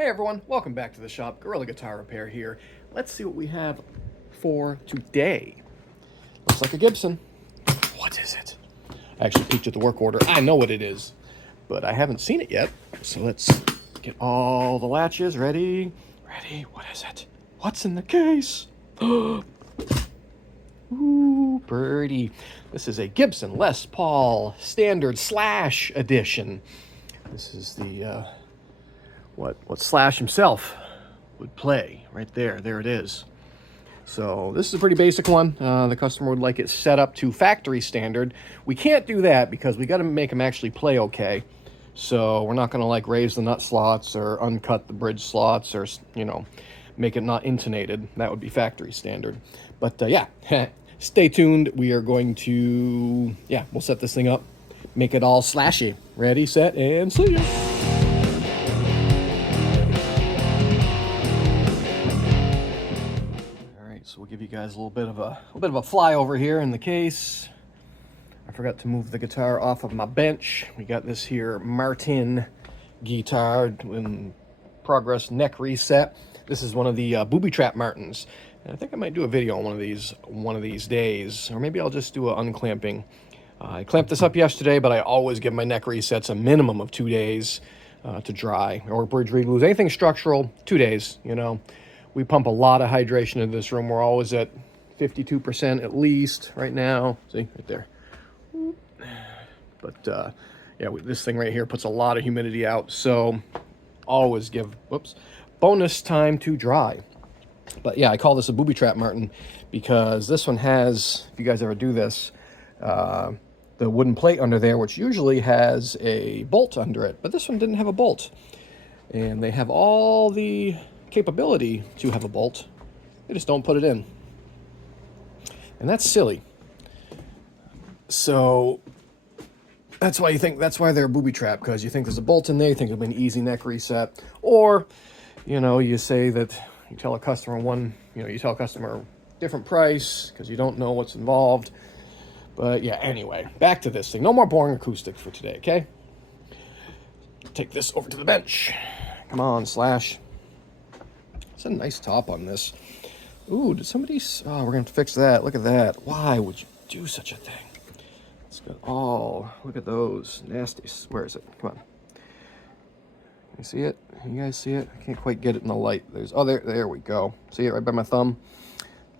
Hey everyone, welcome back to the shop. Gorilla Guitar Repair here. Let's see what we have for today. Looks like a Gibson. What is it? I actually peeked at the work order. I know what it is, but I haven't seen it yet. So let's get all the latches ready. Ready? What is it? What's in the case? Ooh, birdie. This is a Gibson Les Paul Standard Slash Edition. This is the what Slash himself would play right there. There it is. So this is a pretty basic one. The customer would like it set up to factory standard. We can't do that because we got to make them actually play okay. So we're not going to like raise the nut slots or uncut the bridge slots or, you know, make it not intonated. That would be factory standard. But yeah, stay tuned. We are going to, we'll set this thing up, make it all slashy. Ready, set, and see ya. So we'll give you guys a little bit of a flyover here in the case. I forgot to move the guitar off of my bench. We got this here Martin guitar in progress neck reset. This is one of the booby trap Martins. And I think I might do a video on one of these days, or maybe I'll just do an unclamping. I clamped this up yesterday, but I always give my neck resets a minimum of 2 days to dry, or bridge re-glues. Anything structural, 2 days, you know. We pump a lot of hydration into this room. We're always at 52% at least right now. See, right there. But this thing right here puts a lot of humidity out. So always give, bonus time to dry. But yeah, I call this a booby trap Martin because this one has, if you guys ever do this, the wooden plate under there, which usually has a bolt under it. But this one didn't have a bolt. And they have all the capability to have a bolt, they just don't put it in, and that's silly. So that's why they're a booby trap, because you think there's a bolt in there, you think it'll be an easy neck reset, or you say that you tell a customer different price because you don't know what's involved. But yeah, anyway, back to this thing. No more boring acoustic for today, okay? Take this over to the bench. Come on, Slash. It's a nice top on this. Ooh, did somebody... Oh, we're going to have to fix that. Look at that. Why would you do such a thing? It's got all... Look at those. Nasty. Where is it? Come on. You see it? You guys see it? I can't quite get it in the light. There we go. See it right by my thumb?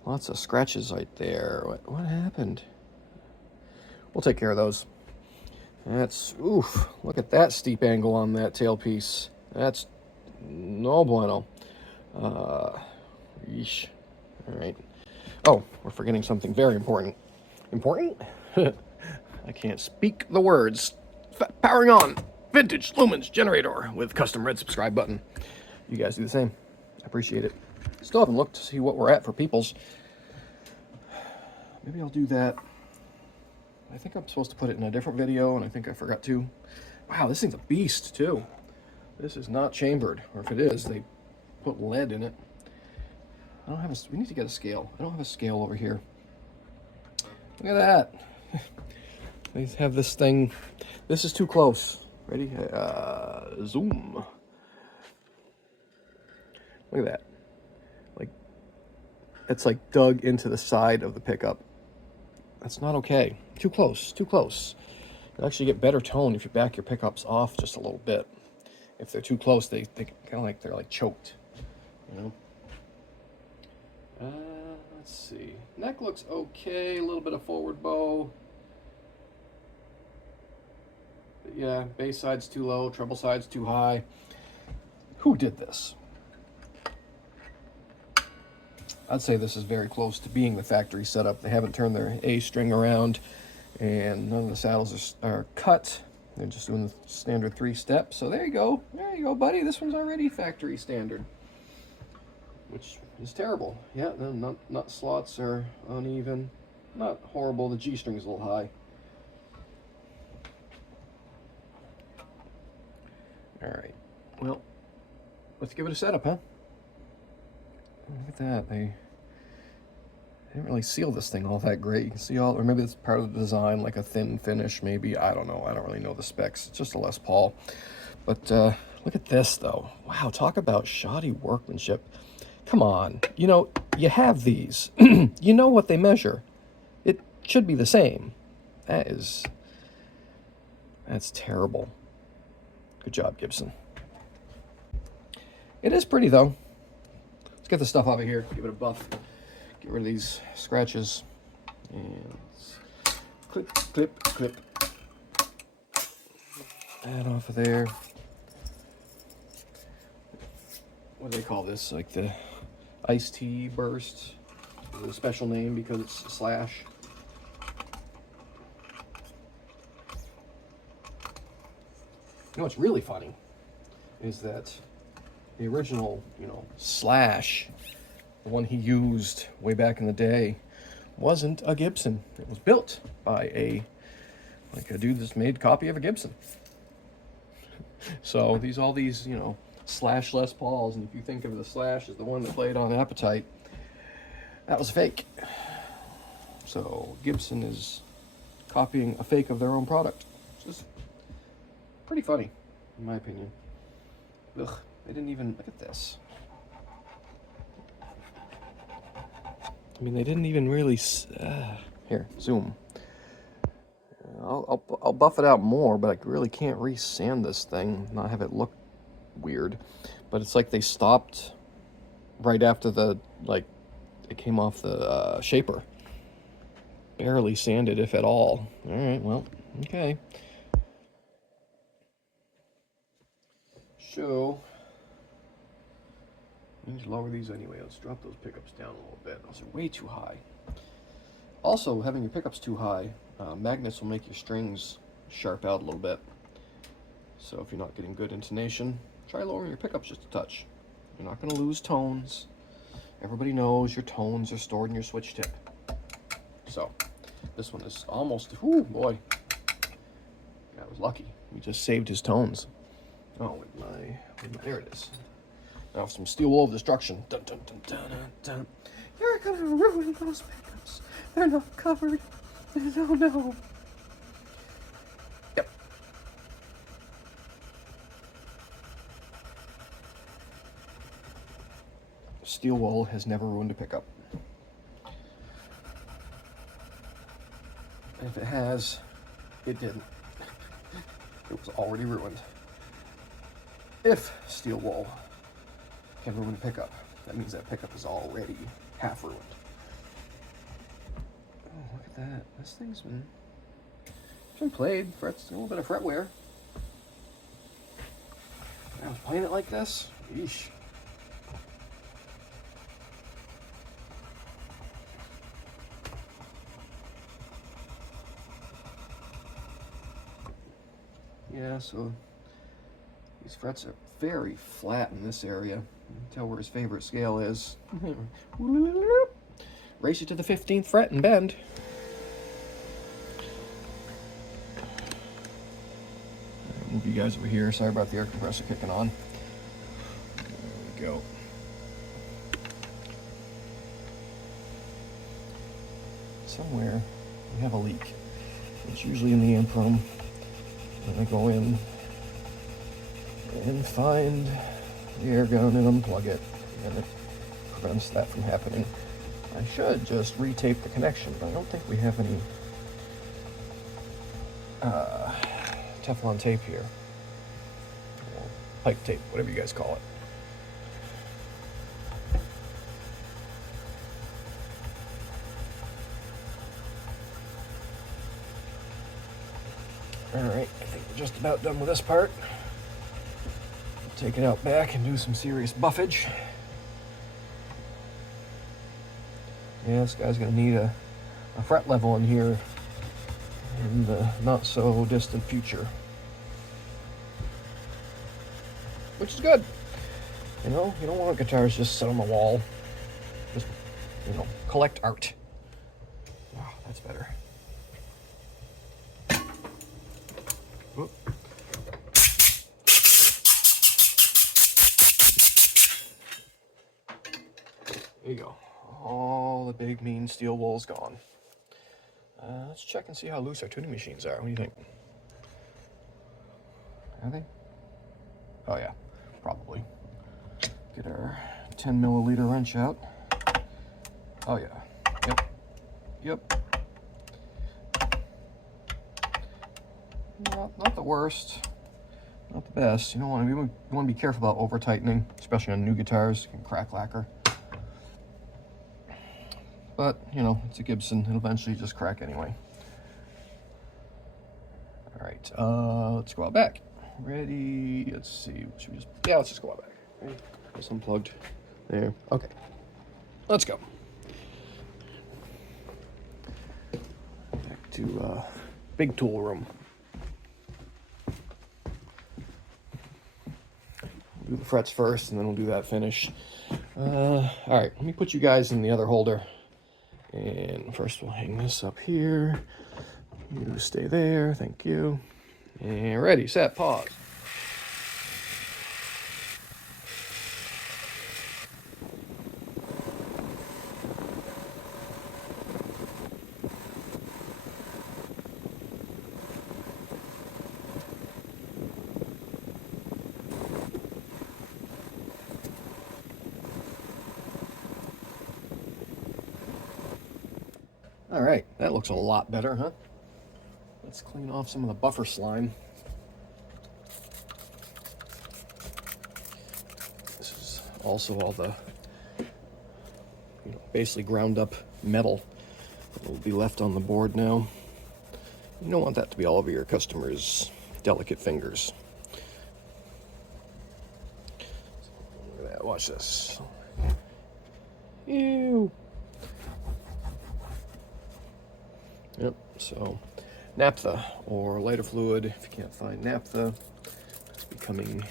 Lots of scratches right there. What happened? We'll take care of those. That's... Oof. Look at that steep angle on that tailpiece. That's no bueno. Yeesh. All right. Oh, we're forgetting something very important. Important? I can't speak the words. Powering on. Vintage lumens generator with custom red subscribe button. You guys do the same. I appreciate it. Still haven't looked to see what we're at for peoples. Maybe I'll do that. I think I'm supposed to put it in a different video, and I think I forgot to. Wow, this thing's a beast, too. This is not chambered, or if it is, they put lead in it. We need to get a scale. I don't have a scale over here. Look at that. They have this thing. This is too close. Ready? Zoom. Look at that. It's like dug into the side of the pickup. That's not okay. Too close. Too close. You'll actually get better tone if you back your pickups off just a little bit. If they're too close, they kind of like they're like choked. Let's see. Neck looks okay. A little bit of forward bow. But yeah, bass side's too low. Treble side's too high. Who did this? I'd say this is very close to being the factory setup. They haven't turned their A string around, and none of the saddles are cut. They're just doing the standard 3-step. So there you go. There you go, buddy. This one's already factory standard, which is terrible. Yeah, the nut slots are uneven. Not horrible. The G string's a little high. All right. Well, let's give it a setup, huh? Look at that. They didn't really seal this thing all that great. You can see or maybe it's part of the design, like a thin finish, maybe. I don't know. I don't really know the specs. It's just a Les Paul. But look at this, though. Wow, talk about shoddy workmanship. Come on, you know, you have these. You know what they measure. It should be the same. That's terrible. Good job, Gibson. It is pretty, though. Let's get the stuff out of here, give it a buff, get rid of these scratches, and clip, clip, clip. That off of there. What do they call this? Like the iced tea burst. A special name because it's a slash. You know what's really funny is that the original, you know, Slash, the one he used way back in the day, wasn't a Gibson. It was built by a dude that's made a copy of a Gibson. So all these, you know, Slash Les Pauls, and if you think of the Slash as the one that played on Appetite, that was fake. So Gibson is copying a fake of their own product. It's just pretty funny, in my opinion. Ugh, they didn't even look at this. I mean, they didn't even really. Here, zoom. I'll buff it out more, but I really can't re-sand this thing, not have it look weird. But it's like they stopped right after it came off the shaper. Barely sanded, if at all. All right, well, okay. So, I need to lower these anyway. Let's drop those pickups down a little bit. Those are way too high. Also, having your pickups too high, magnets will make your strings sharp out a little bit. So if you're not getting good intonation, try lowering your pickups just a touch. You're not going to lose tones. Everybody knows your tones are stored in your switch tip. So, this one is almost, whoo, boy. I was lucky. We just saved his tones. Oh, there it is. Now some steel wool of destruction. Dun, dun, dun, dun, dun, dun. You're gonna ruin those pickups. They're not covered. No, no. Yep. Steel wool has never ruined a pickup. And if it has, it didn't. It was already ruined. If steel wool can ruin a pickup, that means that pickup is already half ruined. Oh, look at that. This thing's been played. Frets, a little bit of fret wear. I was playing it like this. Yeesh. Yeah, so these frets are very flat in this area. You can tell where his favorite scale is. Race you to the 15th fret and bend. Move you guys over here. Sorry about the air compressor kicking on. There we go. Somewhere we have a leak. It's usually in the amp room. I'm gonna go in and find the air gun and unplug it, and it prevents that from happening. I should just retape the connection, but I don't think we have any Teflon tape here, or pipe tape, whatever you guys call it. Alright, I think we're just about done with this part. Take it out back and do some serious buffage. Yeah, this guy's gonna need a fret level in here in the not so distant future. Which is good. You know, you don't want guitars just sit on the wall. Just, you know, collect art. Oh, that's better. Whoop. There you go. All the big mean steel wool's gone. Let's check and see how loose our tuning machines are. What do you think? Are they? Oh yeah, probably. Get our 10 milliliter wrench out. Oh yeah, yep. Not the worst, not the best. You want to be careful about over tightening, especially on new guitars. It can crack lacquer. But you know, it's a Gibson. It'll eventually just crack anyway. All right, let's go out back. Ready? Let's see. Should we just? Yeah, let's just go out back. Okay. Just unplugged. There. Okay. Let's go. Back to big tool room. Do the frets first, and then we'll do that finish. All right. Let me put you guys in the other holder. And first we'll hang this up here. You stay there. Thank you. And ready, set, pause. All right, that looks a lot better, huh? Let's clean off some of the buffer slime. This is also all the, basically ground up metal that will be left on the board now. You don't want that to be all over your customers' delicate fingers. Look at that, watch this. Ew. Yep, so naphtha or lighter fluid, if you can't find naphtha, it's becoming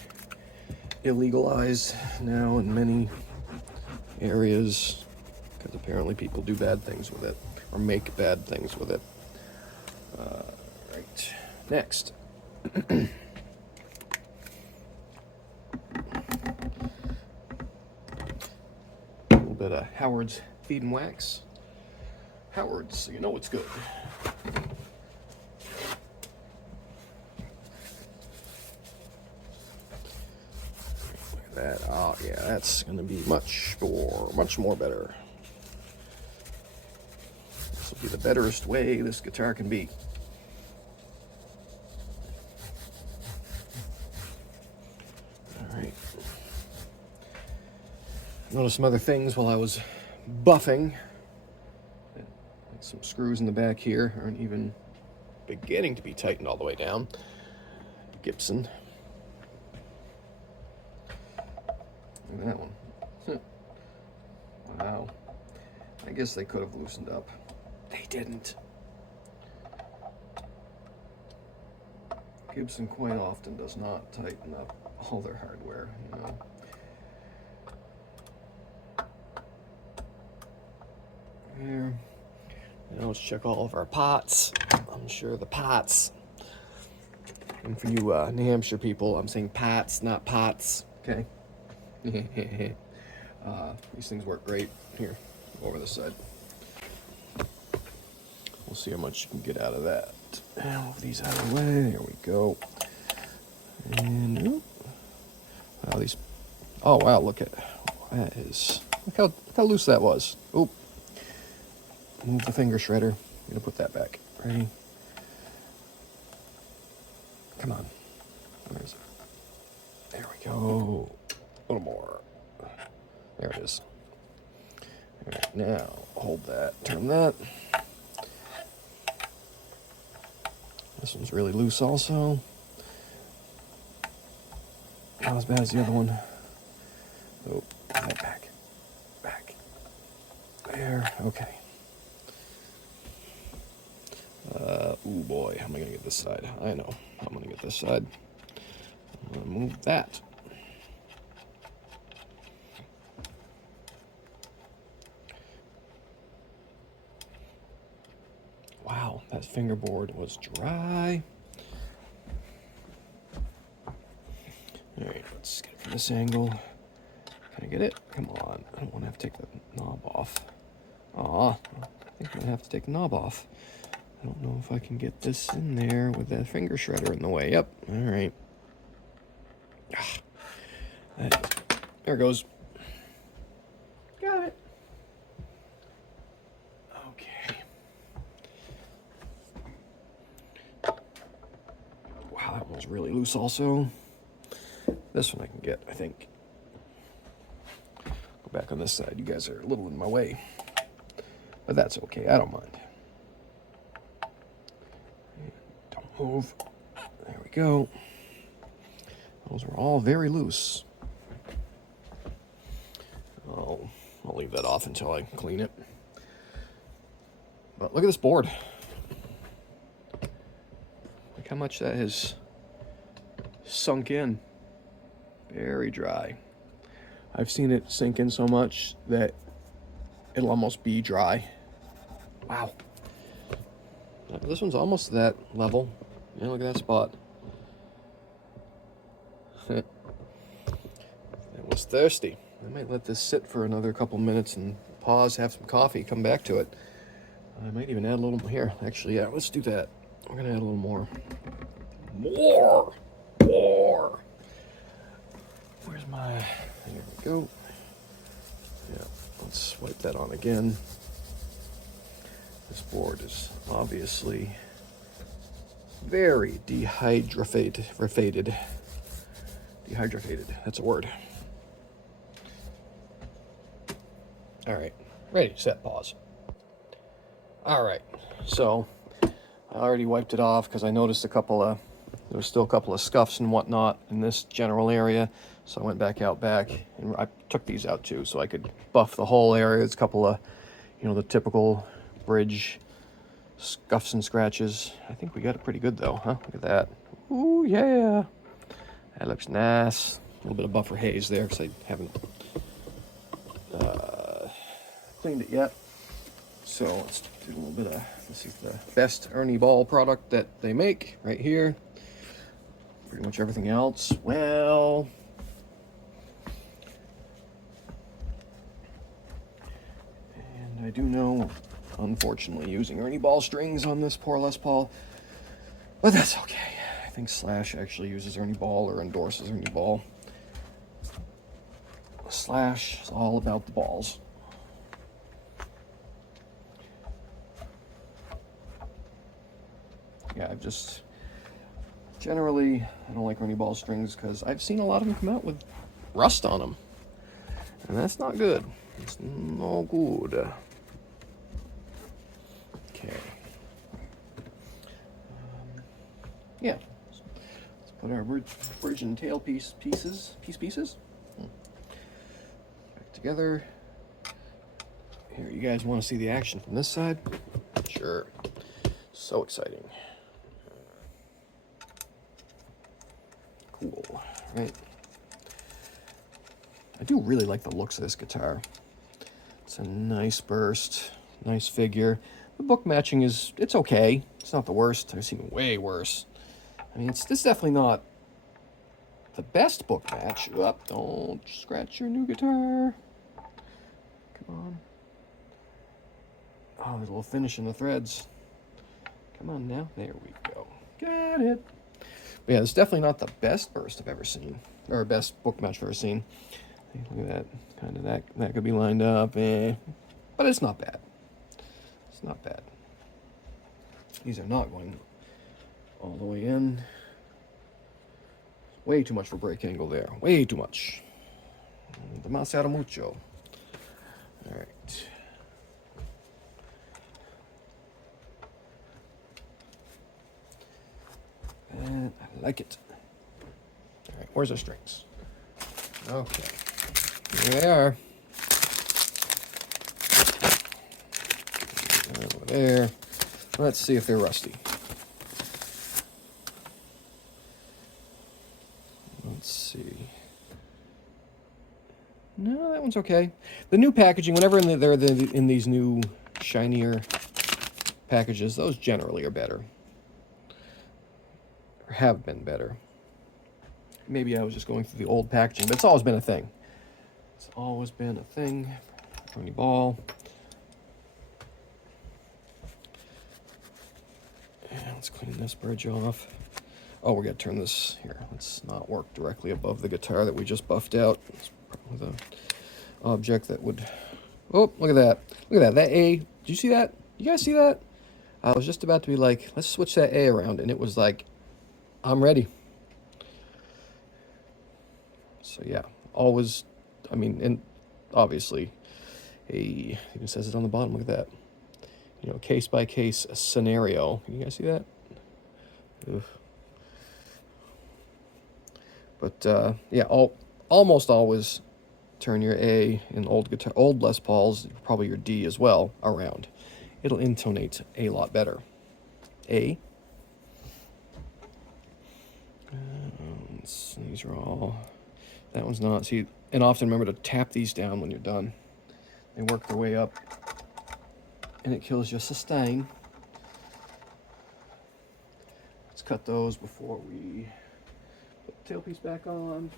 illegalized now in many areas because apparently people do bad things with it or make bad things with it. Right, next. A little bit of Howard's Feed and Wax. Howard's, so you know it's good. Look at that. Oh yeah, that's gonna be much more better. This will be the betterest way this guitar can be. All right. Noticed some other things while I was buffing. Some screws in the back here aren't even beginning to be tightened all the way down. Gibson. Look at that one. Wow. I guess they could have loosened up. They didn't. Gibson quite often does not tighten up all their hardware, you know. There. Now let's check all of our pots. I'm sure the pots. And for you New Hampshire people, I'm saying pots, not pots. Okay. These things work great. Here, over the side. We'll see how much you can get out of that. Now move these out of the way. There we go. And wow, these. Oh wow, look at that is. Look how loose that was. Oop. Move the finger shredder. I'm gonna put that back. Ready? Come on. Where is it? There we go. A little more. There it is. All right, now hold that. Turn that. This one's really loose also. Not as bad as the other one. Oh, right back. Back. There. Okay. Oh boy, how am I gonna get this side? I know, I'm gonna get this side. I'm gonna move that. Wow, that fingerboard was dry. All right, let's get it from this angle. Can I get it? Come on, I don't want to have to take the knob off. Aw, I think I'm gonna have to take the knob off. I don't know if I can get this in there with that finger shredder in the way. Yep. All right. There it goes. Got it. Okay. Wow, that one's really loose also. This one I can get, I think. Go back on this side. You guys are a little in my way. But that's okay. I don't mind. Don't move. There we go. Those are all very loose. I'll leave that off until I clean it. But look at this board. Look how much that has sunk in. Very dry. I've seen it sink in so much that it'll almost be dry. Wow. This one's almost to that level. Yeah, look at that spot. It was thirsty. I might let this sit for another couple minutes and pause, have some coffee, come back to it. I might even add a little here. Actually, yeah, let's do that. We're gonna add a little more. More! Where's my... There we go. Yeah, let's wipe that on again. This board is obviously very dehydrated. Dehydrated, that's a word. All right, ready, set, pause. All right, so I already wiped it off because I noticed there was still a couple of scuffs and whatnot in this general area. So I went back out back and I took these out too so I could buff the whole area. There's a couple of, the typical bridge scuffs and scratches. I think we got it pretty good though, huh? Look at that. Ooh, yeah. That looks nice. A little bit of buffer haze there because I haven't cleaned it yet. So let's do a little bit of, this is the best Ernie Ball product that they make right here. Pretty much everything else, well, and I do know, unfortunately, using Ernie Ball strings on this poor Les Paul, but that's okay. I think Slash actually uses Ernie Ball or endorses Ernie Ball. Slash is all about the balls. Yeah, I've just generally, I don't like Ernie Ball strings because I've seen a lot of them come out with rust on them, and that's not good. It's no good. Okay. Yeah. Let's put our bridge and tail pieces back together. Here, you guys want to see the action from this side? Sure. So exciting. Cool, right? I do really like the looks of this guitar. It's a nice burst, nice figure. The book matching it's okay. It's not the worst. I've seen way worse. I mean, it's definitely not the best book match. Up, don't scratch your new guitar. Come on. Oh, there's a little finish in the threads. Come on now. There we go. Got it. But yeah, it's definitely not the best burst I've ever seen, or best book match I've ever seen. Look at that, kind of that could be lined up, but it's not bad. It's not bad. These are not going all the way in. Way too much for break angle there. Way too much. Demasiado mucho. All right. And I like it. All right, where's our strings? Okay, here they are. Over there. Let's see if they're rusty. Let's see. No, that one's okay. The new packaging, whenever they're in these new shinier packages, those generally are better. Or have been better. Maybe I was just going through the old packaging, but it's always been a thing. It's always been a thing. Ernie Ball. And let's clean this bridge off. Oh, we're going to turn this here. Let's not work directly above the guitar that we just buffed out. Let's with an object that would... Oh, look at that. Look at that. That A, did you see that? You guys see that? I was just about to be like, let's switch that A around, and it was like, I'm ready. So yeah, always, I mean, and obviously, it even says it on the bottom, look at that. You know, case by case scenario. Can you guys see that? Ugh. But yeah, almost always turn your A in old Les Pauls, probably your D as well, around. It'll intonate a lot better. A. These are all... That one's not. See, and often remember to tap these down when you're done. They work their way up, and it kills your sustain. Let's cut those before we put the tailpiece back on.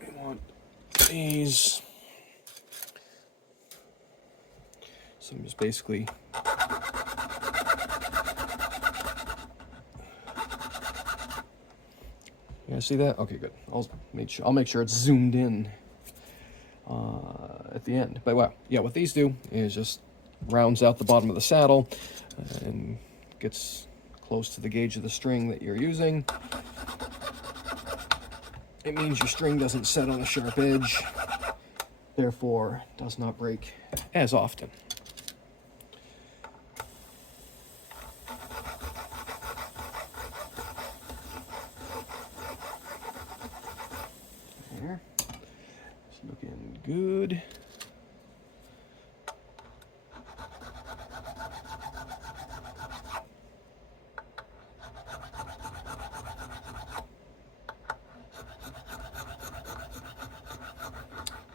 We want these. So I'm just basically... You guys see that? Okay, good. I'll make sure it's zoomed in at the end. But wow, yeah, what these do is just rounds out the bottom of the saddle and gets close to the gauge of the string that you're using. It means your string doesn't set on a sharp edge, therefore does not break as often. There. It's looking good.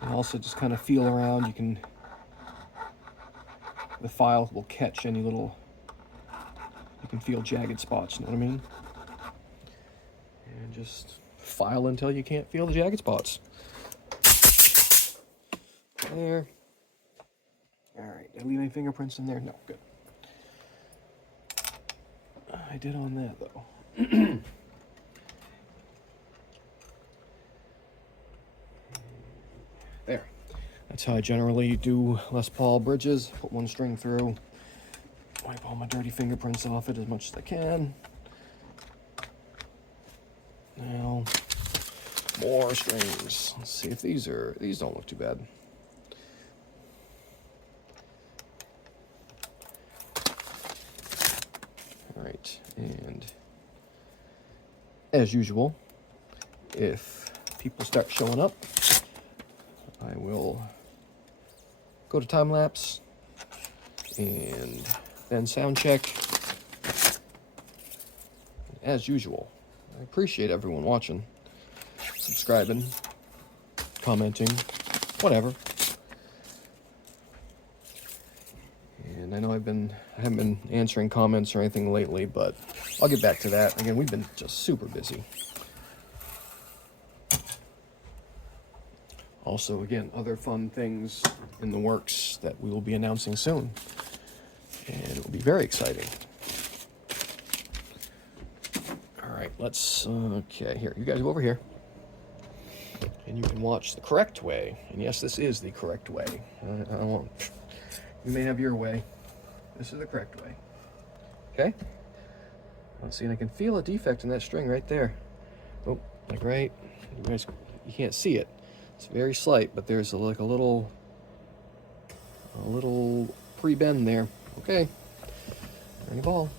And also just kind of feel around. You can, the file will catch any little, you can feel jagged spots, you know what I mean? And just file until you can't feel the jagged spots. There. All right, did I leave any fingerprints in there? No, good. I did on that though. There. That's how I generally do Les Paul bridges. Put one string through, wipe all my dirty fingerprints off it as much as I can. Now, more strings. Let's see if these don't look too bad. All right, and as usual, if people start showing up, I will go to time lapse and then sound check. As usual, I appreciate everyone watching, subscribing, commenting, whatever. And I know I haven't been answering comments or anything lately, but I'll get back to that. Again, we've been just super busy. Also, again, other fun things in the works that we will be announcing soon. And it will be very exciting. All right, let's, okay, here, you guys go over here. And you can watch the correct way. And yes, this is the correct way. I won't, you may have your way. This is the correct way. Okay? Let's see, and I can feel a defect in that string right there. Oh, like right, you guys, you can't see it. It's very slight, but there's like a little pre-bend there. Okay, any ball.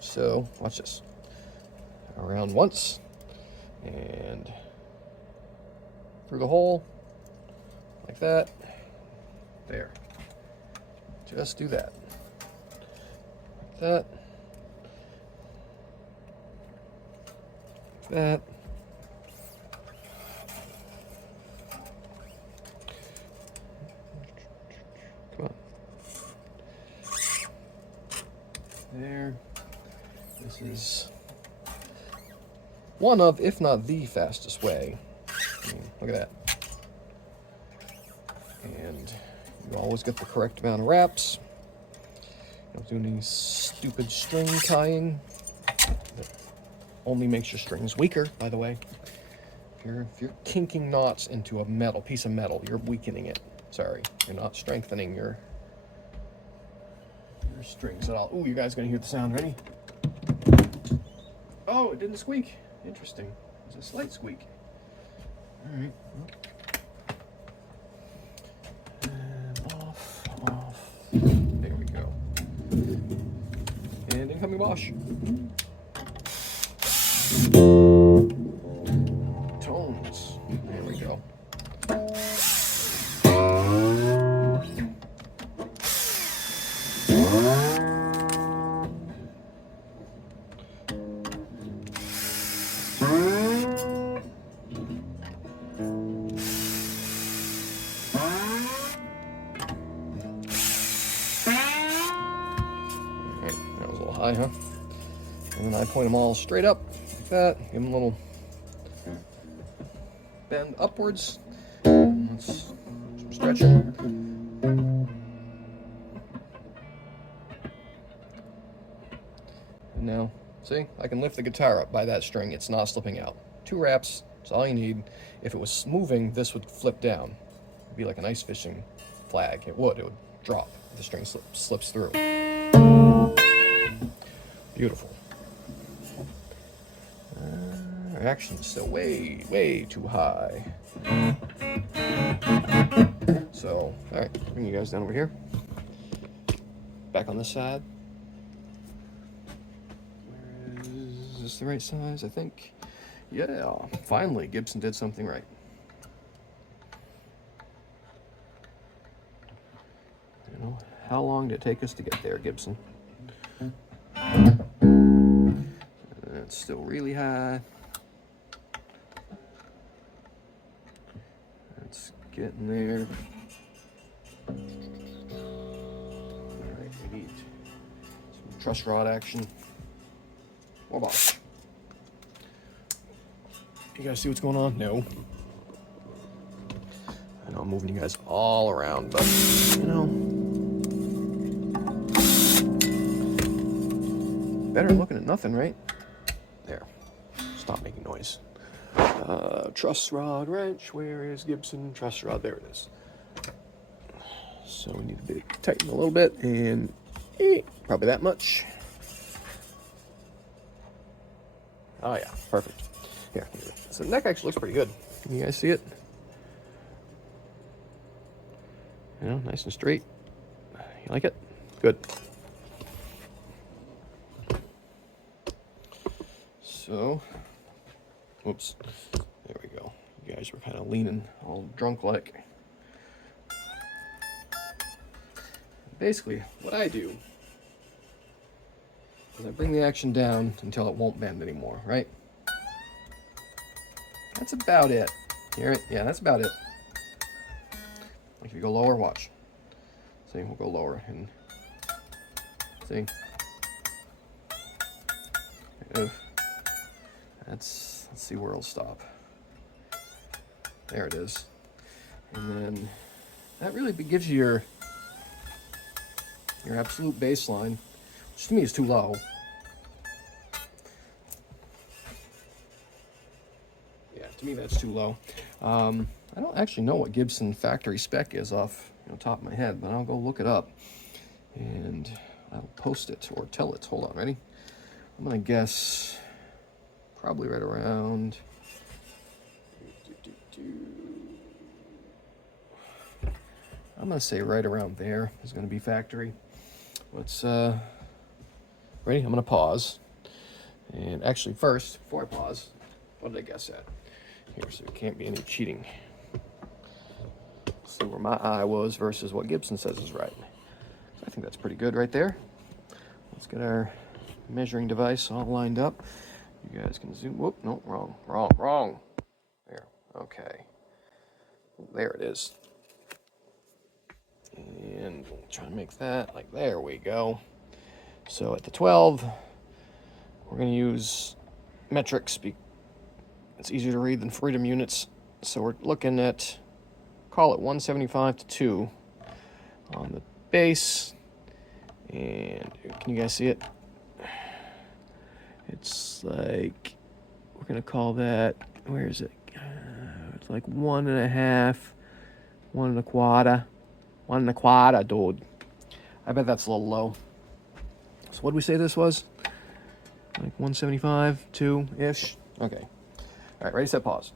So watch this. Around once, and through the hole, like that. There. Just do that. Like that. Like that. There. This is one of, if not the fastest way. I mean, look at that. And you always get the correct amount of wraps. You don't do any stupid string tying. only makes your strings weaker, by the way. If you're kinking knots into a piece of metal, you're weakening it. Sorry, you're not strengthening your strings at all. Ooh, you guys gonna hear the sound. Ready? Oh, it didn't squeak. Interesting. It's a slight squeak. All right. And off. There we go. And incoming wash. Tones. There we go. High, huh? And then I point them all straight up like that. Give them a little bend upwards. Let's stretch them. And now, see, I can lift the guitar up by that string. It's not slipping out. 2 wraps, that's all you need. If it was moving, this would flip down. It'd be like an ice fishing flag. It would drop if the string slips through. Beautiful. Our action's still way, way too high. So, all right, bring you guys down over here. Back on this side. Is this the right size? I think. Yeah, finally, Gibson did something right. You know, how long did it take us to get there, Gibson? It's still really high. It's getting there. Alright, we need some truss rod action. More bosh. You guys see what's going on? No. I know I'm moving you guys all around, but you know, better looking at nothing, right? There. Stop making noise. Truss rod wrench. Where is Gibson truss rod? There it is. So we need to tighten a little bit, and probably that much. Oh yeah, perfect. Here, so the neck actually looks pretty good. Can you guys see it? You know, nice and straight. You like it? Good. So, whoops, there we go. You guys were kind of leaning all drunk-like. Basically, what I do is I bring the action down until it won't bend anymore, right? That's about it. Hear it? Yeah, that's about it. Like if you go lower, watch. See, we'll go lower and see. Let's see where it'll stop. There it is. And then that really gives you your absolute baseline, which to me is too low. Yeah, to me that's too low. I don't actually know what Gibson factory spec is off the top of my head, but I'll go look it up and I'll post it or tell it. Hold on, ready? I'm gonna guess probably right around. I'm gonna say right around there is gonna be factory. Let's ready? I'm gonna pause. And actually first, before I pause, what did I guess at? Here, so there can't be any cheating. See where my eye was versus what Gibson says is right. So I think that's pretty good right there. Let's get our measuring device all lined up. You guys can zoom. Whoop, no, wrong. There, okay. There it is. And we'll try to make that like, there we go. So at the 12, we're going to use metrics. It's easier to read than freedom units. So we're looking at, call it 175 to 2 on the bass. And can you guys see it? It's like, we're going to call that, where is it? It's like 1.5, 1.25, 1.25, dude. I bet that's a little low. So what did we say this was? Like 175, 2-ish? Okay. All right, ready, set, pause.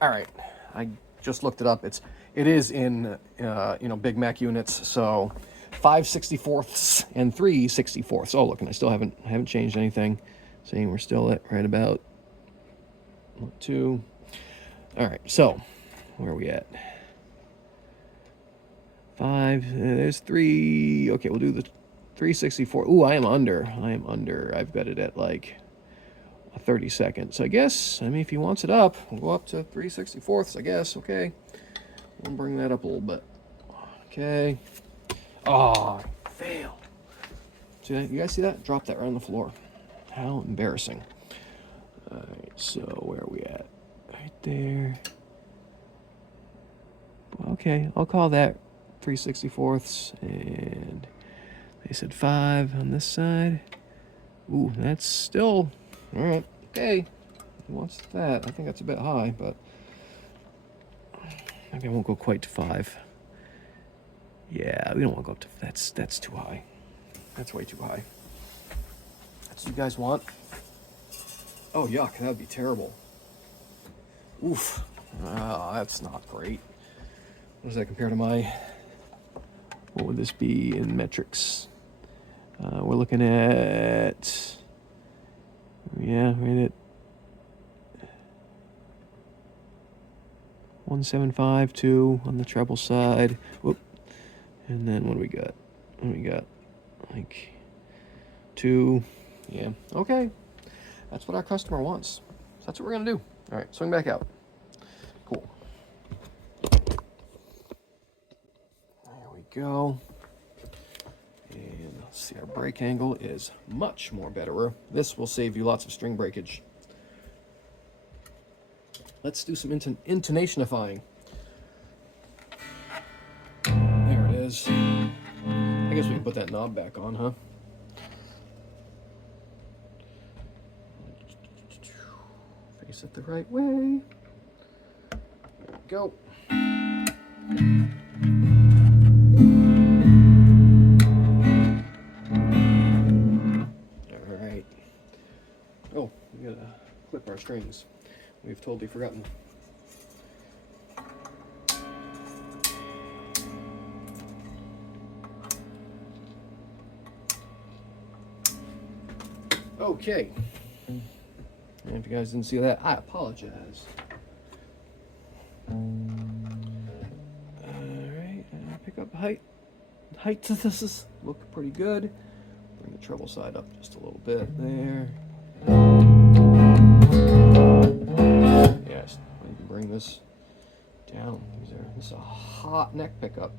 All right, I just looked it up. It is in, Big Mac units, so 5/64ths and 3/64ths. Oh, look, and I haven't changed anything. Saying we're still at right about 2. All right, so where are we at? 5. There's 3. Okay, we'll do the 3/64. Ooh, I am under. I've got it at like 30 seconds. I guess. I mean, if he wants it up, we'll go up to 3/64ths. I guess. Okay, we'll bring that up a little bit. Okay. Oh, fail. See that? You guys see that? Drop that right on the floor. How embarrassing. All right, so where are we at? Right there. Okay, I'll call that 3/64ths, and they said 5 on this side. Ooh, that's still all right. Okay, he wants that. I think that's a bit high, but maybe I won't go quite to 5. Yeah, we don't want to go up to that's too high. That's way too high. That's what you guys want. Oh, yuck, that would be terrible. Oof. Oh, that's not great. What does that compare to my... What would this be in metrics? We're looking at... Yeah, right at 175.2 on the treble side. Whoop. And then what do we got? Like 2. Yeah. Okay. That's what our customer wants. So that's what we're going to do. All right, swing back out. Cool. There we go. And let's see, our break angle is much more betterer. This will save you lots of string breakage. Let's do some intonationifying. There it is. I guess we can put that knob back on, huh? Face it the right way. There we go. All right. Oh, we gotta clip our strings. We've totally forgotten. Okay. And if you guys didn't see that, I apologize. Alright, pick up height. Height to this is look pretty good. Bring the treble side up just a little bit there. Yes, I can bring this down. This is a hot neck pickup.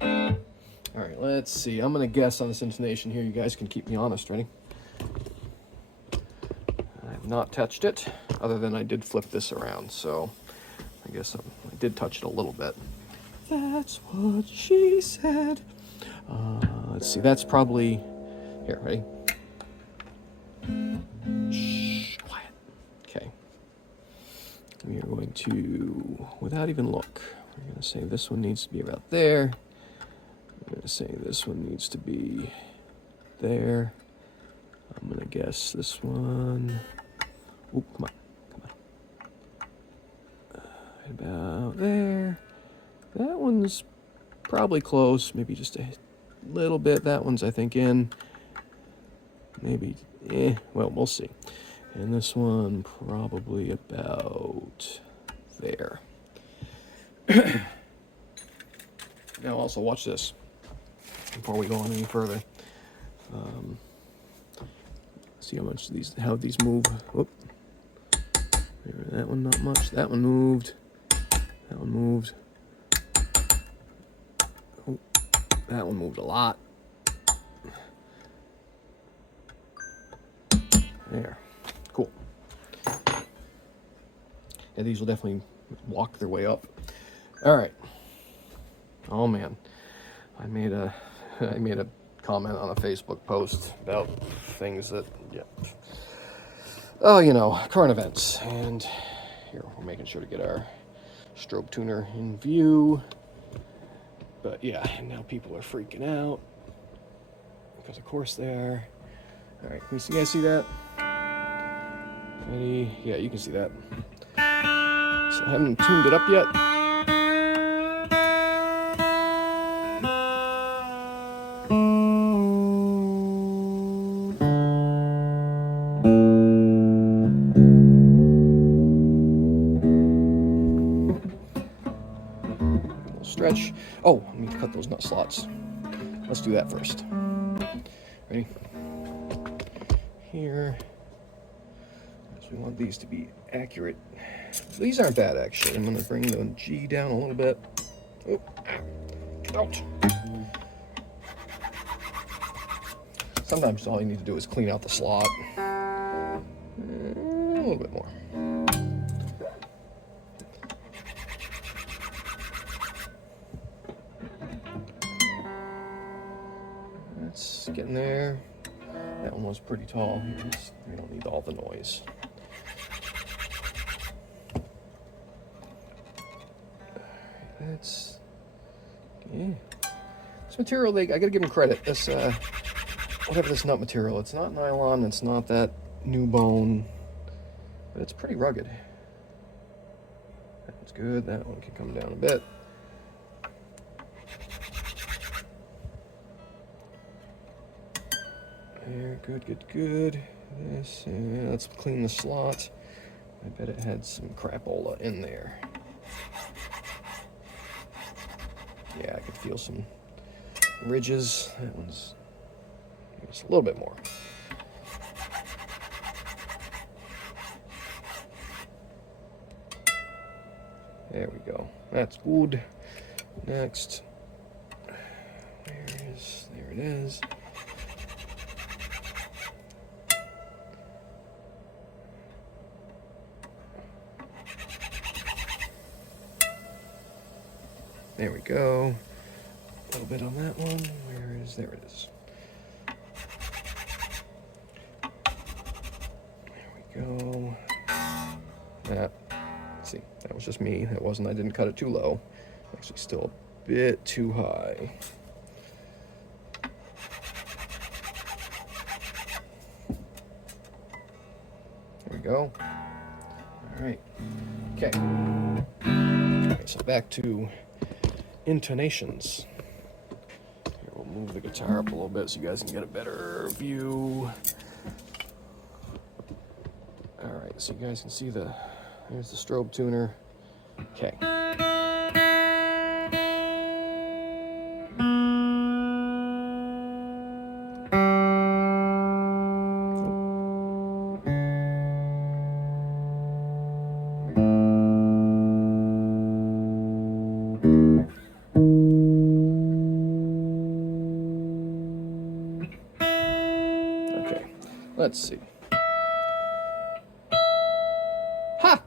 Alright, let's see. I'm going to guess on this intonation here. You guys can keep me honest. Ready? I have not touched it, other than I did flip this around, so I guess I did touch it a little bit. That's what she said. Let's see. That's probably... Here, ready? Shh, quiet. Okay. We are going to, without even look, we're going to say this one needs to be about there. I'm going to say this one needs to be there. I'm going to guess this one. Oop, come on. Right about there. That one's probably close, maybe just a little bit. That one's, I think, in. Maybe, well, we'll see. And this one probably about there. Now also watch this before we go on any further. See how these move. Whoop. That one not much. That one moved. That one moved. Oh, that one moved a lot. There. Cool. Yeah, these will definitely walk their way up. All right. Oh man, I made a comment on a Facebook post about things that, yeah. Oh, you know, current events. And here, we're making sure to get our strobe tuner in view. But yeah, and now people are freaking out. Because of course they are. Alright, can you guys see that? Ready? Yeah, you can see that. So I haven't tuned it up yet. Stretch. Oh, I need to cut those nut slots. Let's do that first. Ready? Here. So we want these to be accurate. These aren't bad, actually. I'm going to bring the G down a little bit. Oh, get out. Sometimes all you need to do is clean out the slot. A little bit more. That's getting there. That one was pretty tall. We don't need all the noise. That's yeah. This material, I gotta give them credit. This whatever this nut material, it's not nylon. It's not that new bone, but it's pretty rugged. That one's good. That one can come down a bit. There, good, good, good. This, let's clean the slot. I bet it had some crapola in there. Yeah, I could feel some ridges. That one's just a little bit more. There we go. That's good. Next. There it is. There we go. A little bit on that one. There it is. There we go. See, that was just me. That wasn't, I didn't cut it too low. Actually still a bit too high. There we go. All right. Okay. Okay, so back to intonations. Here, we'll move the guitar up a little bit so you guys can get a better view. Alright, so you guys can see there's the strobe tuner. Okay. Let's see. Ha!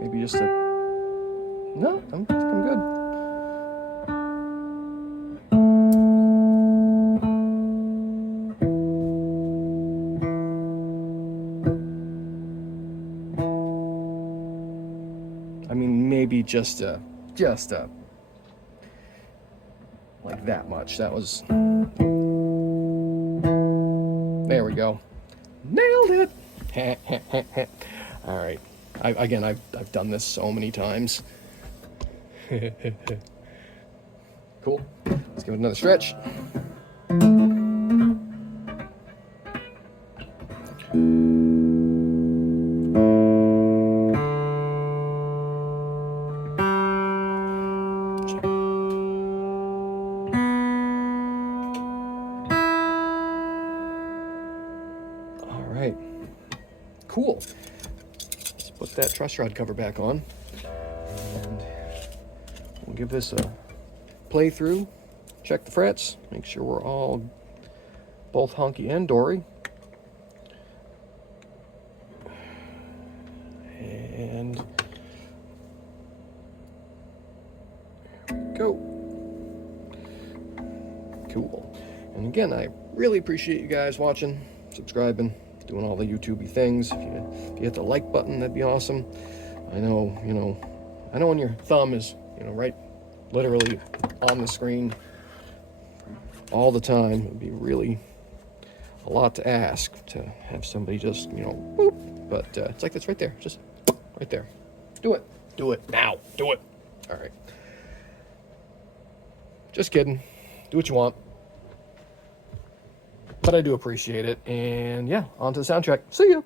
Maybe just a... No, I'm good. I mean, maybe just a... like that much. That was... There we go. Nailed it! Alright. Again, I've done this so many times. Cool. Let's give it another stretch. Alright. Cool. Let's put that truss rod cover back on. And we'll give this a play through. Check the frets. Make sure we're all both honky and dory. And Cool. And again, I really appreciate you guys watching, subscribing, doing all the YouTubey things. If you hit the like button, that'd be awesome. I know, I know when your thumb is, right, literally on the screen all the time, it'd be really a lot to ask to have somebody just, boop. But it's like that's right there, just right there. Do it now, do it. All right. Just kidding. Do what you want. But I do appreciate it. And yeah, on to the soundtrack. See ya.